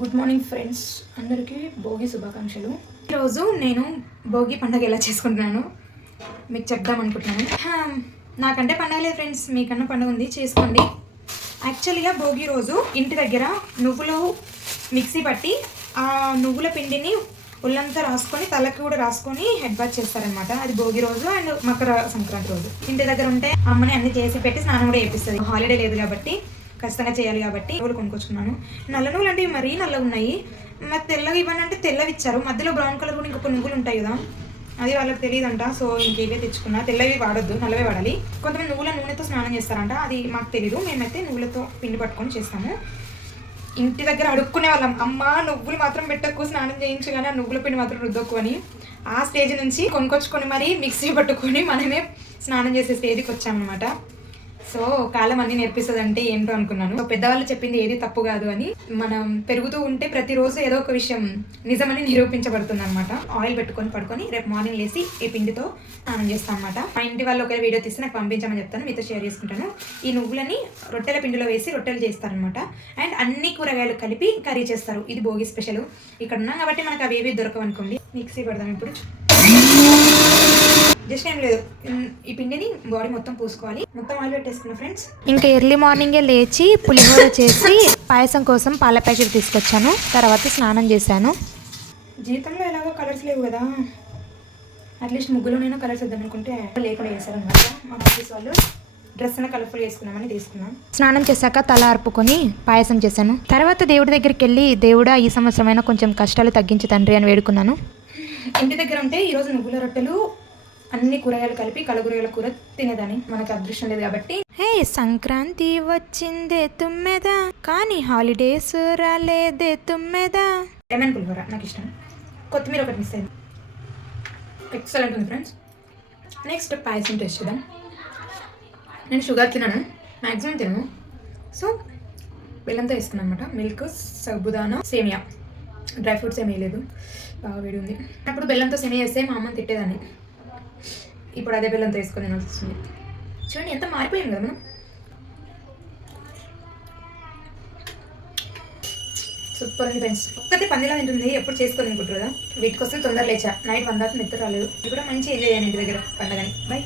Good morning friends, అందరికీ భోగి శుభాకాంక్షలు. ఈరోజు నేను భోగి పండుగ ఎలా చేసుకుంటున్నాను మీకు చెప్దాం అనుకుంటున్నాను. నాకంటే పండుగ లేదు ఫ్రెండ్స్, మీకన్నా పండుగ ఉంది, చేసుకోండి. యాక్చువల్గా భోగి రోజు ఇంటి దగ్గర నువ్వులు మిక్సీ పట్టి ఆ నువ్వుల పిండిని ఒళ్ళంతా రాసుకొని తలకి కూడా రాసుకొని హెడ్ బాత్ చేస్తారనమాట. అది భోగి రోజు అండ్ మకర సంక్రాంతి రోజు. ఇంటి దగ్గర ఉంటే అమ్మని అన్ని చేసి పెట్టి స్నానం కూడా చేపిస్తుంది. హాలిడే లేదు కాబట్టి ఖచ్చితంగా చేయాలి కాబట్టి నువ్వులు కొనుక్కొచ్చుకున్నాను. నల్ల నువ్వులు అంటే మరీ నల్లగా ఉన్నాయి. మరి తెల్లగా ఇవ్వండి అంటే తెల్లవి ఇచ్చారు. మధ్యలో బ్రౌన్ కలర్ కూడా ఇంకొక నువ్వులు ఉంటాయి కదా, అది వాళ్ళకి తెలియదంట. సో ఇంకేవే తెచ్చుకున్నా. తెల్లవి వాడొద్దు, నల్లవే వాడాలి. కొంతమంది నువ్వుల నూనెతో స్నానం చేస్తారంట, అది మాకు తెలీదు. మేమైతే నువ్వులతో పిండి పట్టుకొని చేస్తాము. ఇంటి దగ్గర అడుక్కునే వాళ్ళం, అమ్మ నువ్వులు మాత్రం పెట్టకు, స్నానం చేయించు కానీ ఆ నువ్వుల పిండి మాత్రం రుద్దకు అని. ఆ స్టేజ్ నుంచి కొనుక్కొచ్చుకొని మరీ మిక్సీ పట్టుకొని మనమే స్నానం చేసే స్టేజ్కి వచ్చామన్నమాట. సో కాలం అన్ని నేర్పిస్తుంది అంటే ఏంటో అనుకున్నాను. పెద్దవాళ్ళు చెప్పింది ఏది తప్పు కాదు అని. మనం పెరుగుతూ ఉంటే ప్రతిరోజు ఏదో ఒక విషయం నిజమని నిరూపించబడుతుంది అనమాట. ఆయిల్ పెట్టుకొని పడుకొని రేపు మార్నింగ్ లేసి ఈ పిండితో స్నానం చేస్తాను అనమాట. మా ఇంటి వాళ్ళు ఒక వీడియో తీసి నాకు పంపించామని చెప్తాను, మీతో షేర్ చేసుకుంటాను. ఈ నువ్వులని రొట్టెల పిండిలో వేసి రొట్టెలు చేస్తారనమాట. అండ్ అన్ని కూరగాయలు కలిపి కర్రీ చేస్తారు. ఇది భోగి స్పెషల్. ఇక్కడ ఉన్నాం కాబట్టి మనకు అవి ఏవి దొరకవు అనుకోండి. మిక్సీ పడదాం ఇప్పుడు. జస్ట్ ఏం లేదు, ఈ పిండిని బాడీ మొత్తం పూసుకోవాలి. మొత్తం ఆయిల్ పెట్టేసుకున్నా ఫ్రెండ్స్. ఇంకా ఎర్లీ మార్నింగే లేచి పులిహోర చేసి పాయసం కోసం పాల ప్యాకెట్ తీసుకొచ్చాను. తర్వాత స్నానం చేశాను. జీవితంలో ఎలాగో కలర్స్ లేవు కదా, అట్లీస్ట్ ముగ్గులోనైనా కలర్స్ వద్దాం అనుకుంటే లేకుండా చేశారనమాట. మా ఆఫీస్ వాళ్ళు డ్రెస్ అయినా కలర్ఫుల్ వేసుకున్నామని తీసుకున్నాం. స్నానం చేశాక తల అర్పుకొని పాయసం చేశాను. తర్వాత దేవుడి దగ్గరికి వెళ్ళి, దేవుడా ఈ సంవత్సరమైనా కొంచెం కష్టాలు తగ్గించు తండ్రి అని వేడుకున్నాను. ఇంటి దగ్గర ఉంటే ఈరోజు నువ్వుల రొట్టెలు అన్ని కూరగాయలు కలిపి కలగూరగాయల కూర తినేదాన్ని. మనకి అదృష్టం లేదు కాబట్టి. హే సంక్రాంతి వచ్చిందే తుమ్మెదా, కానీ హాలిడేస్ రాలేదే తుమ్మెదా. లెమన్ పులిహోర నాకు ఇష్టం. కొత్తిమీర ఒకటి మిస్ అయింది. ఎక్సలెంట్ ఉంది ఫ్రెండ్స్. నెక్స్ట్ పాయసం టేస్ట్ చేద్దాం. నేను షుగర్ తినను, మ్యాక్సిమం తినను. సో బెల్లంతో వేసుకున్నాను అనమాట. మిల్క్, సబుదానా, సేమియా, డ్రై ఫ్రూట్స్ ఏమీ లేదు. బాగా వేడి ఉంది. అప్పుడు బెల్లంతో సేమియా వేస్తే మా అమ్మని తిట్టేదాన్ని. ఇప్పుడు అదే బెల్లంతో వేసుకొని వస్తుంది. చూడండి ఎంత మారిపోయింది కదా మనం. సూపర్ ఉంది ఫ్రెండ్స్. ఒక్కతే పందిలా తింటుంది, ఎప్పుడు చేసుకొని అనుకుంటారు కదా. వీటి కోసం తొందర లేచా. నైట్ 1 దాకా నిద్ర రాలేదు. ఇది కూడా మంచి ఎంజాయ్ చేయండి ఇంటి దగ్గర పండగని. బై.